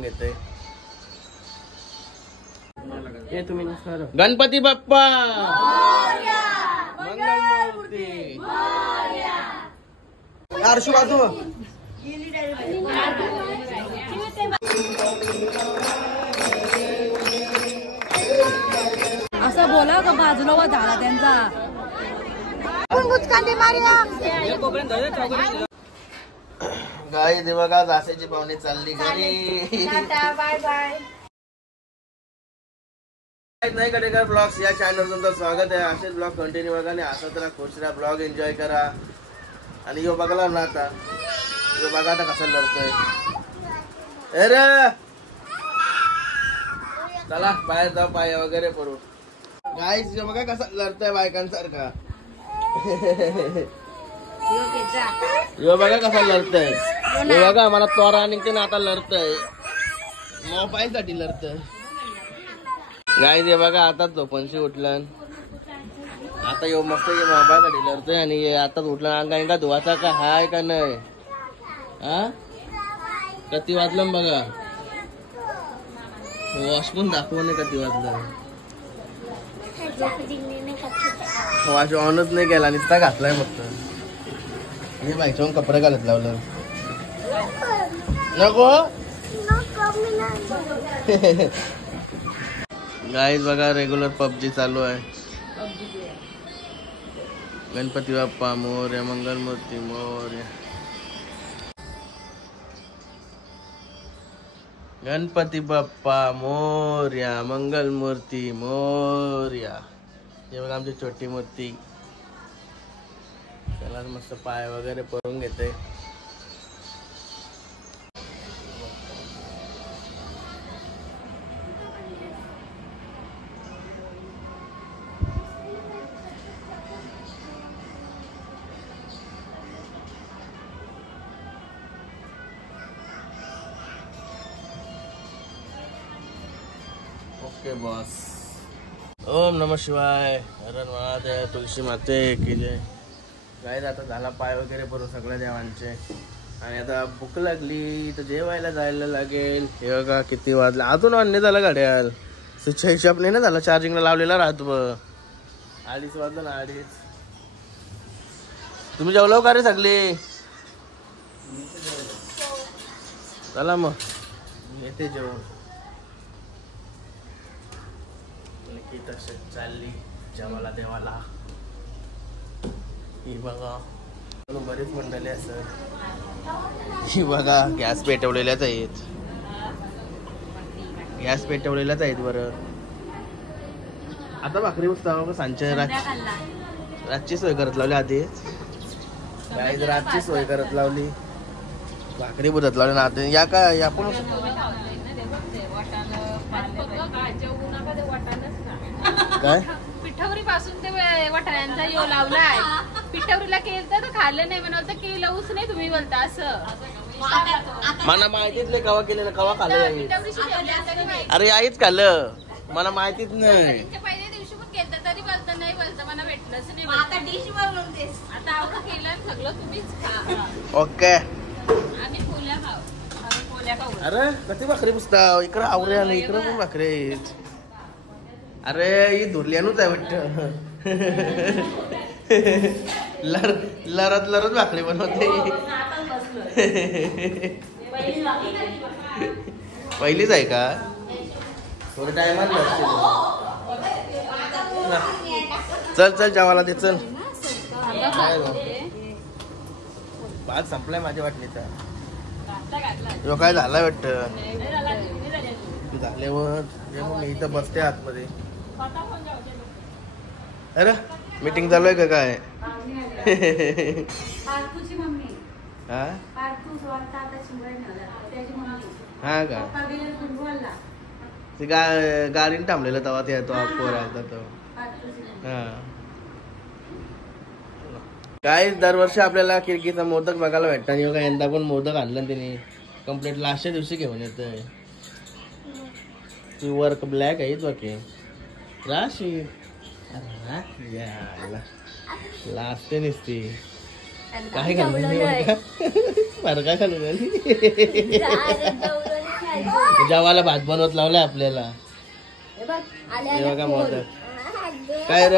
घेते तुम्ही गणपती बाप्पा मंगलमूर्ती आरशू बाजू असं बोला का बाजूला वा झाला त्यांचा गाई देवा का जासेची पाहुणी चालली घरी बाय बाय नाही कडेकर ब्लॉग्स या चॅनल तुमचं स्वागत आहे. असेच ब्लॉग कंटिन्यू बघा आणि असं तर खुश राहा, ब्लॉग एन्जॉय करा. आणि यो बघायला ना आता यो बघा आता कसं लढतोय. अरे चला बाहेर जाऊ पाय वगैरे पडू. गाईस यो बघा कसा लढतोय बायकांसारखा. यो बघा कसा लढतोय. यो बघा मला तोरा निघते ना आता लढतोय मोबाईल साठी लढतोय. गाईस हे बघा आता झोपणशी उठलं आता यो मस्त मोबाईल साठी लढतोय आणि आताच उठलं. अंगा धुवाचा का हाय का नाही हा किती वाजलं बघा वॉश पण दाखव नाही किती वाजलं. वॉश ऑनच नाही केला नुसता घातलाय फक्त. मी बाईच्या कपडे घालत लावलं नको. गाईज बघा रेग्युलर पबजी चालू आहे. गणपती बाप्पा मोरया मंगलमूर्ती मोरया. गणपती बाप्पा मोरया मंगलमूर्ती मोरया. हे बघा आमची छोटी मूर्ती. त्याला मस्त पाय वगैरे पडून घेते. Okay boss. ओम नमः शिवाय हर महादेव तुळशी माते की जय. काय आता झाला पाय वगैरे भरून सगळ्या देवांचे आणि आता भूक लागली तर जेवायला जायला लागेल. हे बघा किती वाजले अजून अन्य झालं गाड्याल स्विच हिशोब नाही ना झाला. चार्जिंगला लावलेला राहतो 2:30 वाजलं ना 2:30. तुम्ही जेवलो का रे सगळे. चला मग येते जेवण. तसेच चालली जेवायला देवाला. ही बघा बरीच मंडळी असं. ही बघा गॅस पेटवलेल्याच आहेत. गॅस पेटवलेल्याच आहेत बरं. आता भाकरी बसता सांच्या रातची सोय करत लावली. आधीच काय रातची सोय करत लावली भाकरी बुजत लावली ना. आता या का या पण काय पिठावरी पासून ते वटाण्यांचा यो लावलाय. पिठावरीला केलं तर खाल्लं नाही म्हणत की लवूच नाही तुम्ही बोलता असं. मला माहितीच कवा केलेलं कवा खाल्लं. अरे आईच खाल्लं मला माहितीच नाही. पहिल्या दिवशी पण केलं तरी बोलता नाही बोलता मला भेटलंच नाही. आता डिश बनवून देस. आता आवडं केलं सगळं तुम्हीच खा. ओके आम्ही पोल्या खाऊ. पोल्या खाऊ. अरे कधी भाकरी पुसता इकडं आवरे आलं इकडं पण भाकरी आहेत. अरे ही धुरल्यानच आहे वाटत. लरत लरत भाकरी बनवते. पहिलीच आहे का थोडं टायमात लागते. चल चल जेवायला दे चल. भात संपलाय माझ्या वाटणीचा. तो काय झालाय वाटत झाल्यावर मी इथं बसते आतमध्ये. अरे मीटिंग चालू आहे का काय. हा का ते गाडीने थांबलेलं तेव्हा ते तो पोर आलता तो. हा काय दरवर्षी आपल्याला खिडकीचा मोदक बघायला भेटत आणि बघा यंदा पण मोदक आणलं त्याने कम्प्लीट लास्टच्या दिवशी घेऊन येतोय. तू वर्क ब्लॅक आहे बाकी राशी लास्ट नसती. काय घालून फरका घालून आली जेवायला भात बनवत लावलाय आपल्याला. हे बघा मोदक. काय र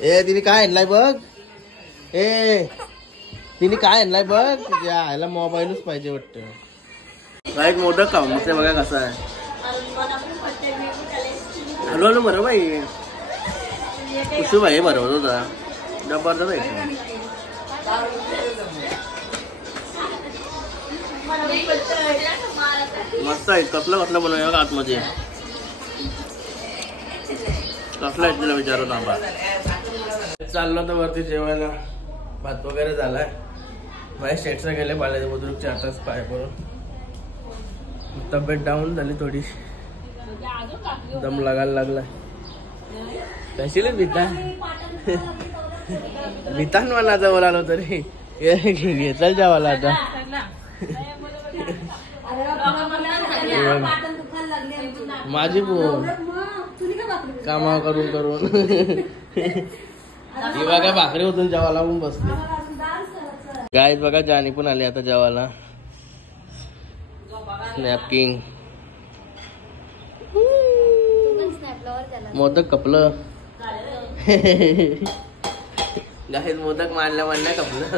ए तिने काय आणलाय बघ. ए तिने काय आणलाय बघ. यायला मोबाईलच पाहिजे वाटतं. काय मोदक खाऊ मग ते बघा कसा आहे. हॅलो हॅलो बरं बाई कुशू भाई बरोबर होता जबरदस्त आहे. मस्त आहे. कसलं कसलं बनवूया का आतमध्ये कसला आहे तुला विचारत आम्हा. चाललो तर वरती जेवायला. भात वगैरे झालाय. माझ्या शेटचं गेले बालाजी बुद्रुकच्या आताच पाय करून. तब्येत डाऊन झाली थोडी. दम लागायला लागला. कशीच भीता भीतान मला जवळ आलो तरी घेतल जेवायला आता. माझी पोर कामा करून करून किंवा काय भाकरी होतून जेवायला पण बसली. गाईत बघा जानी पण आली आता जेवायला. स्नॅपकिंग मोदक कपलं. गाईत मोदक मारल्या कपलं.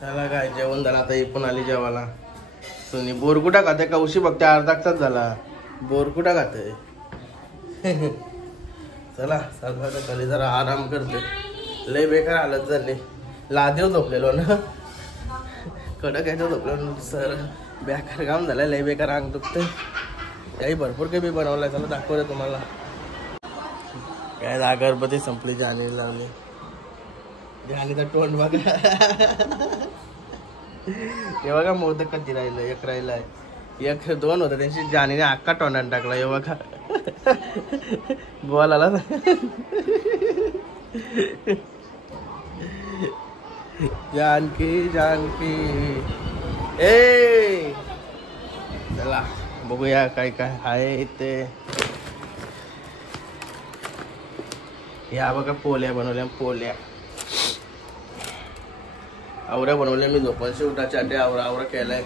त्याला काय जेवण झालं आता. ही पण आली जेवायला. सोनी बोरकुटा खाते कौशी बघते अर्धा तास झाला. बोरकुटा खाते. चला सगळं खाली जरा आराम करते. लय बेकार हालत झाली. लादेव झोपलेलो ना कडक यायचं झोपलेलो सर. बेकार काम झालंय. लय बेकार अंग दुखते. काही भरपूर काही बी बनवलंय. चला दाखवलं तुम्हाला. काय अगरबत्ती संपली. जाणी लावली. जाणीचा तोंड बघा. हे बघा मोदक कधी राहिलं. एक राहिलाय. एक दोन होतं त्यांची. जाणीने अख्खा तोंडाने टाकला. हे बघा बॉल आला ना. जानकी जानकी ए चला बघूया काय काय आहे इथे. ह्या बघा पोल्या बनवल्या. पोल्या आवऱ्या बनवल्या. मी झोपायची उठाच्या आधी आवरा आवरा केलाय.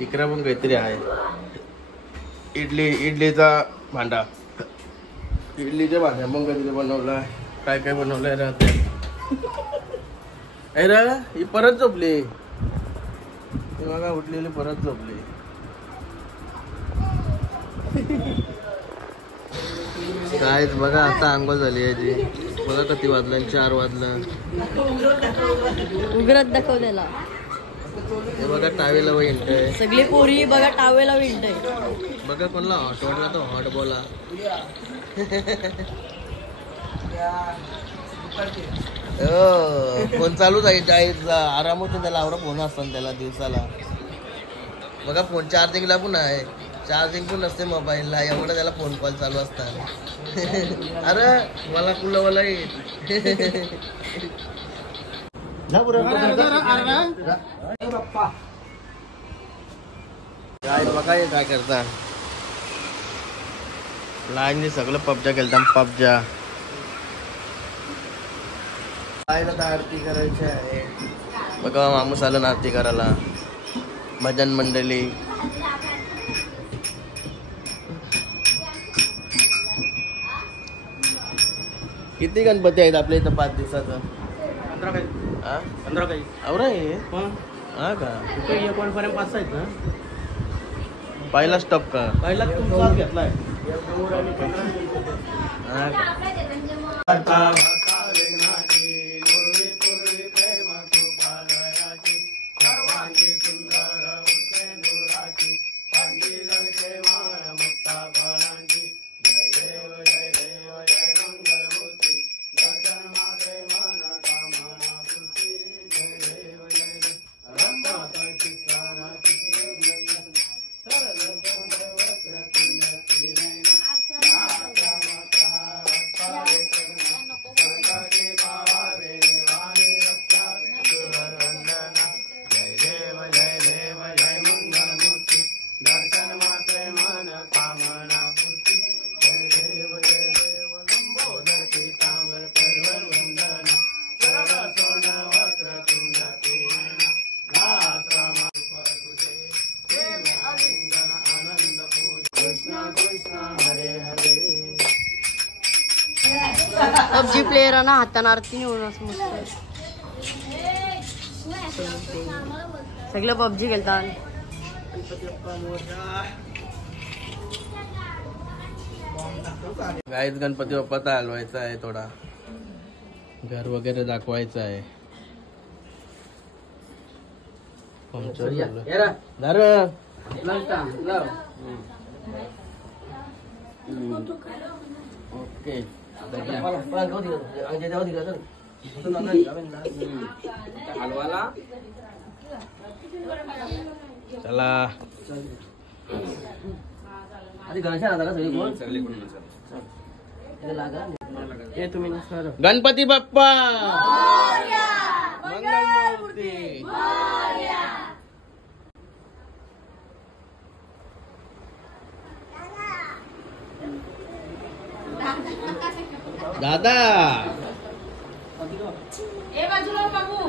इकडे पण काहीतरी आहे. इडलीचा भांडा. इडलीच्या भांड्या पण काहीतरी बनवलाय. काय काय बनवलंय राहते. अरे ही परत झोपली. बघा उठलेली परत झोपली. काय बघा आता आंघोळ झाली याची. बघा किती वाजलं. 4 वाजलं. उघडत दाखवलेला. हे बघा टावेला विंटय. सगळी पोरी बघा टावेला विंटय. बघा कोणला हॉट वाटला तो हॉट बोला. फोन चालूच आहे. आराम होतो त्याला. आवडा फोन असतात त्याला दिवसाला. बघा फोन चार्जिंगला पण आहे. चार्जिंग पण नसते मोबाईलला. एवढं त्याला फोन कॉल चालू असतात. अरे मला कुठलं मला काय बघा हे काय करता. लहानजी सगळं पबजा केलता. पबजा आरती करायची आहे. बघा माणूस आलं ना आरती करायला. भजन मंडळी. किती गणपती आहेत आपल्या इथं 5 दिवसाचं. 15 काही. हा 15 काही. आवरा हे हा का. तिथे 1 पर्यंत 5 आहेत ना. पहिला स्टॉप का. पहिला तुमचा घेतलाय. हा का. पबजी प्लेयर ना हाताने आरती नेऊन असं मस्त सगळं पबजी खेळतात. गाईत गणपती बाप्पाचा हलवायचा आहे, थोडा घर वगैरे दाखवायचं आहे. ओके चला गणपती बाप्पा मंगलमूर्ती. दादा ए बाजूला बाबू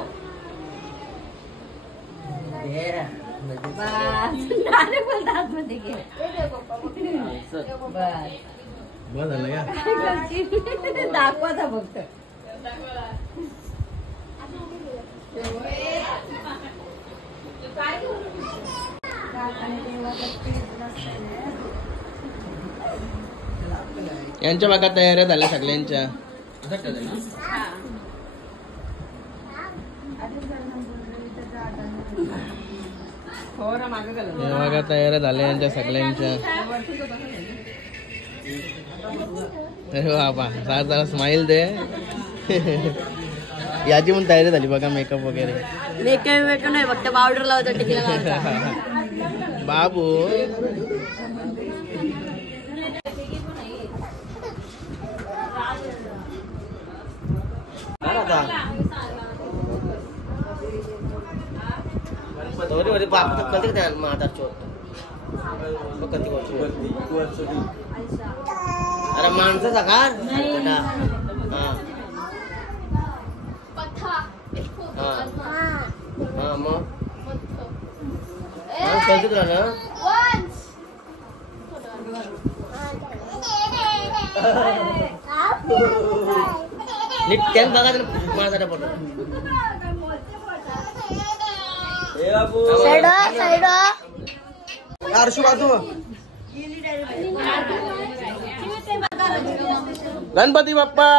बस झालं का? दाखवाचा फक्त यांच्या भागात तयाऱ्या झाल्या सगळ्यांच्या. या भागात तयाऱ्या झाल्या यांच्या सगळ्यांच्या. अरे बाबा जरा स्माइल दे. याची पण तयारी झाली बघा, मेकअप वगैरे. मेकअप नाही फक्त पावडर लावतात टिकला बाबू अरे माणसाचा कार मग कळते तुला ना. नीट त्यान बघा माझा पडतो. गणपती बाप्पा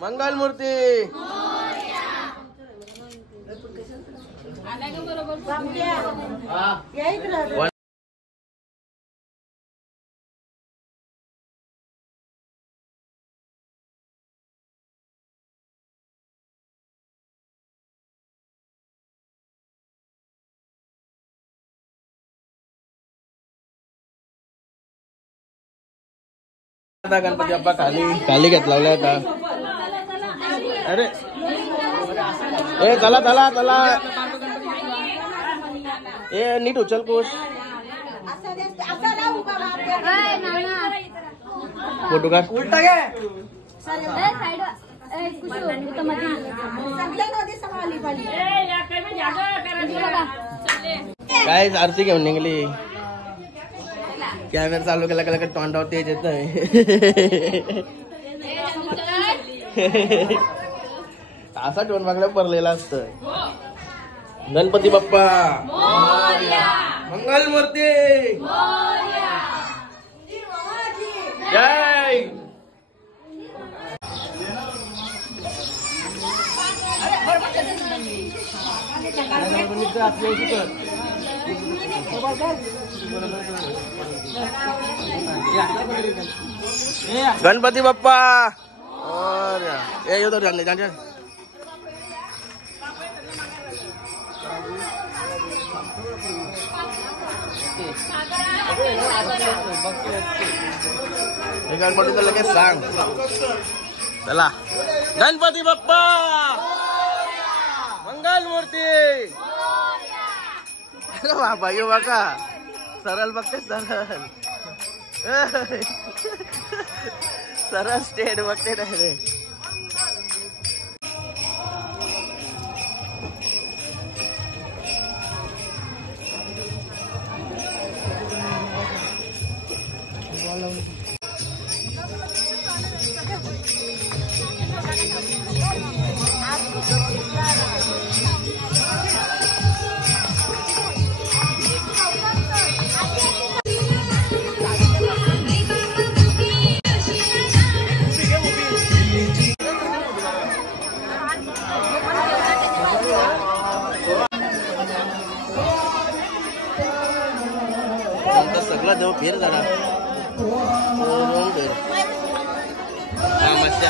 मंगलमूर्ती. गणपती बाप्पा खाली घेतला आता. अरे ए चला चला चला. ए नीट उचल कोश. फोटो काढ. उलटा काय आरती घेऊन निघली. कॅमेरा चालू केला केला तोंडावर तेज येत आहे. असा टोन मागला पडलेला असत. गणपती बाप्पा मंगलमूर्ती जय. गणपती बाप्पा ये तो जाने जाने. गणपतीचं लगेच सांग. चला गणपती बाप्पा मंगलमूर्ती. अरे बाबा यो बघा सरळ बघते सरळ. सरळ स्टेट बघते डायरेक्ट. सकला जाऊ फिर जरा मस्त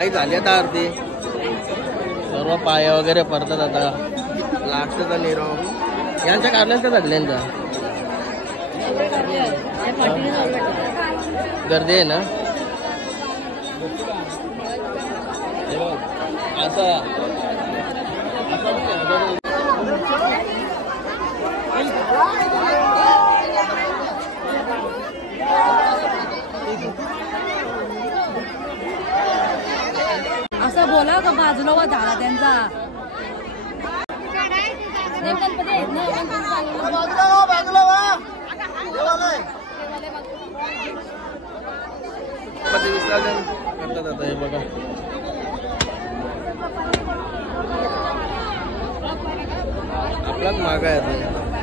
काही झाली आता आरती सर्व पाया वगैरे पडतात आता लागतं तर निरोप यांच्या कारणात का चढल्यांचा गर्दी आहे ना असं असं बोला का बाजूला वा झाला त्यांचा विसर्जन करतात आता हे बघा आपलाच माग आहे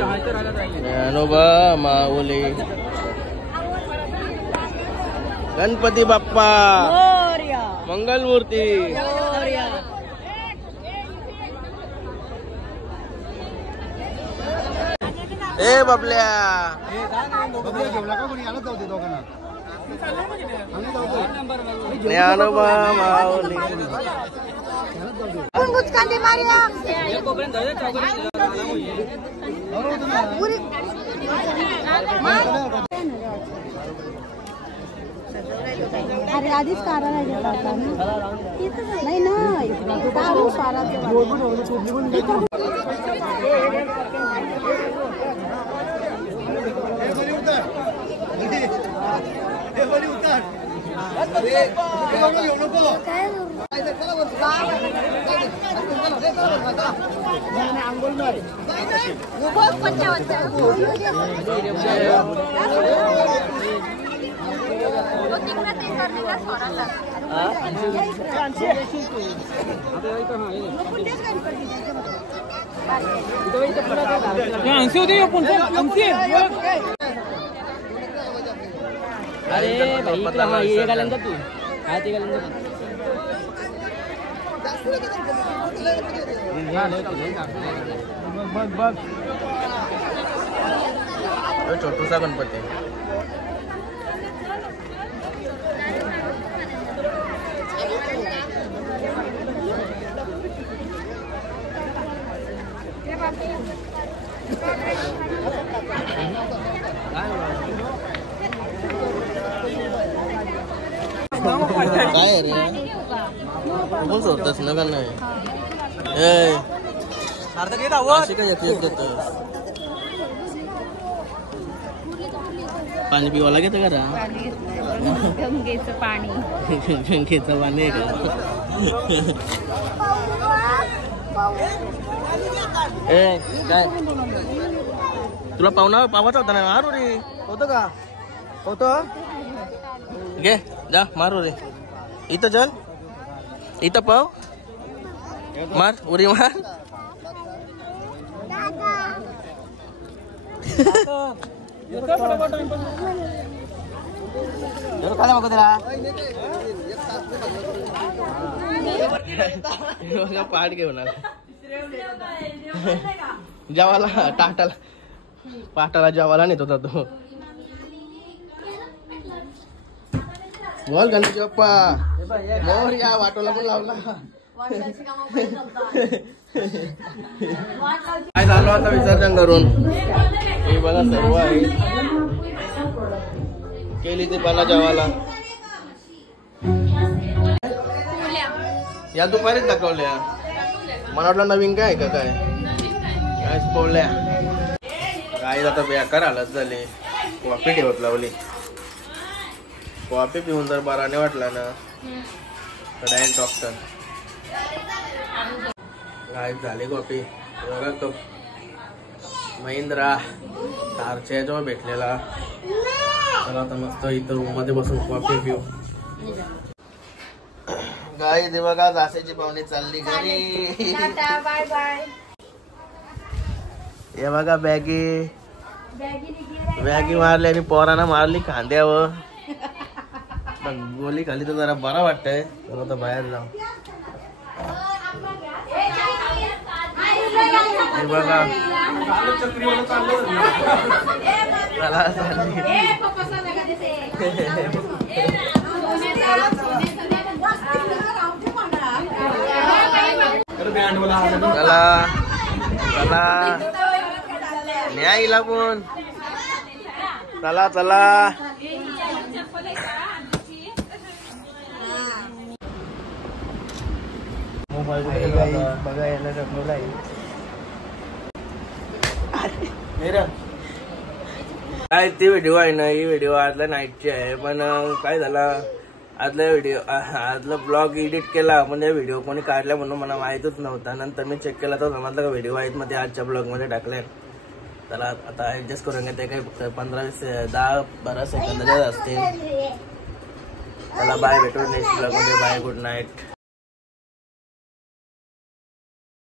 ज्ञानोबा माऊली गणपती बाप्पा मंगलमूर्ती ए बबल्या ज्ञानोबा माऊली अरे आधीच काढायला गेला होता ना. नाही ना दारू छोटूसा गणपती काय रे बोल होतच ना का नाही पाणी पिवायला घेतं का गंगेचं पाणी गंगेचं पाणी आहे का ए काय तुला पावाचा होता ना मारू रे होतं का होतं घे जा मारू रे इथं चल इथं पाव मार उरी मार पाठ घेऊन जेवाला टाटाला पाटाला जेवाला नेत होता तो बोल गणपती बाप्पा मोर या वाटोला पण लावला काय झालं आता विसर्जन करून हे बघा सर्व आहे केली ती पाला जेवाला या दुपारीच दाखवल्या मला वाटलं नवीन काय का काय काय पोळल्या काय आता बेकार हालत झाली कॉफी ठेवत लावली कॉफी पिऊन जर बरा नाही वाटला ना तर डायरेक्ट डॉक्टर काय झाली कॉफी बघा कप महिंद्रा कारच्या याच्यावर भेटलेला चला आता मस्त इथं रूम मध्ये बसून कॉफी पिऊ गाय ते बघा जासेची पाहुणी चालली घरी बाय बाय हे बघा बॅगी मारली आणि पोरांना मारली खांद्यावर पण गोली खाली तर जरा बरा वाटतंय तर आता बाहेर जाऊ हे बघा चला चला न्यायला कोण चला चला बघा याला टाकलेला काय ती व्हिडिओ आहे ना ही व्हिडिओ आजला नाईटची आहे पण काय झालं आजला ब्लॉग एडिट केला म्हणजे व्हिडिओ कोणी काढला म्हणून मला माहितच नव्हता नंतर मी चेक केला तर समजलं का व्हिडिओ आहेत मध्ये आजच्या ब्लॉग मध्ये टाकले त्याला आता ऍडजस्ट करून घेते काही फक्त 15-10-12 सेकंदाचे असतील. चला बाय भेटू नेक्स्ट ब्लॉग मध्ये बाय गुड नाईट.